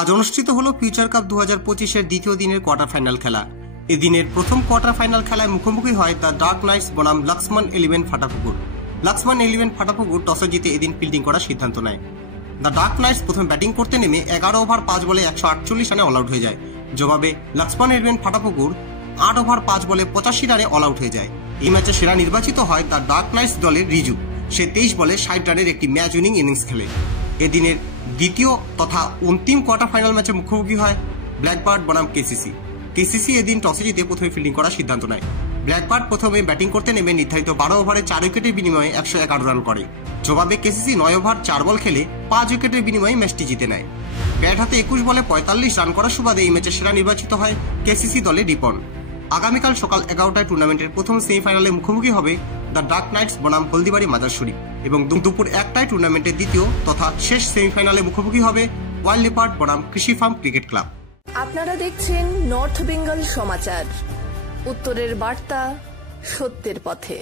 আজ অনুষ্ঠিত হলো ফিউচার কাপ 2025-এর দ্বিতীয় দিনের কোয়ার্টার ফাইনাল খেলা। এদিনের প্রথম কোয়ার্টার ফাইনাল খেলায় মুখোমুখি হয় দ্য ডার্ক নাইটস বনাম লাক্সমান 11 ফাটাপুকুর। লাক্সমান 11 ফাটাপুকুর টসে জিতে এদিন ফিল্ডিং করার সিদ্ধান্ত নেয়। দ্য ডার্ক নাইটস প্রথমে ব্যাটিং করতে নেমে 11 ওভার 5 বলে 148 রানে অল আউট হয়ে যায়। জবাবে লাক্সমান 11 ফাটাপুকুর 8 ওভার 5 বলে 85 রানে অল আউট হয়ে যায়। এই ম্যাচে সেরা নির্বাচিত হয় দ্য ডার্ক নাইটস দলের রিজু। সে 23 বলে 60 রানের একটি ম্যাচ উইনিং ইনিংস খেলে। এদিনের দ্বিতীয় তথা অন্তিম কোয়ার্টার ফাইনাল ম্যাচে মুখোমুখি হয় ব্ল্যাকবার্ড বনাম কেসিসি। কেসিসি এদিন টসে জিতে প্রথমে ফিল্ডিং করার সিদ্ধান্ত নেয়। ব্ল্যাকবার্ড প্রথমে ব্যাটিং করতে নেমে নির্ধারিত 12 ওভারে 4 উইকেটের বিনিময়ে 111 রান করে। জবাবে কেসিসি 9 ওভার 4 বল খেলে 5 উইকেটের বিনিময়ে ম্যাচটি জিতে নেয়। ব্যাট হাতে 21 বলে 45 রান করার সুবাদে এই ম্যাচে সেরা নির্বাচিত হয় কেসিসি দলের রিপন। আগামীকাল সকাল 11টায় টুর্নামেন্টের প্রথম সেমিফাইনালে মুখোমুখি হবে দ্য ডার্ক নাইটস বনাম হলদিবাড়ি মাজার শরীফ এবং দুপুর 1টায় টুর্নামেন্টের দ্বিতীয় তথা শেষ সেমিফাইনালে মুখোমুখি হবে ওয়াইল্ড লেপার্ড বনাম কৃষি ফার্ম ক্রিকেট ক্লাব। আপনারা দেখছেন নর্থ বেঙ্গল সমাচার, উত্তরের বার্তা, সত্যের পথে।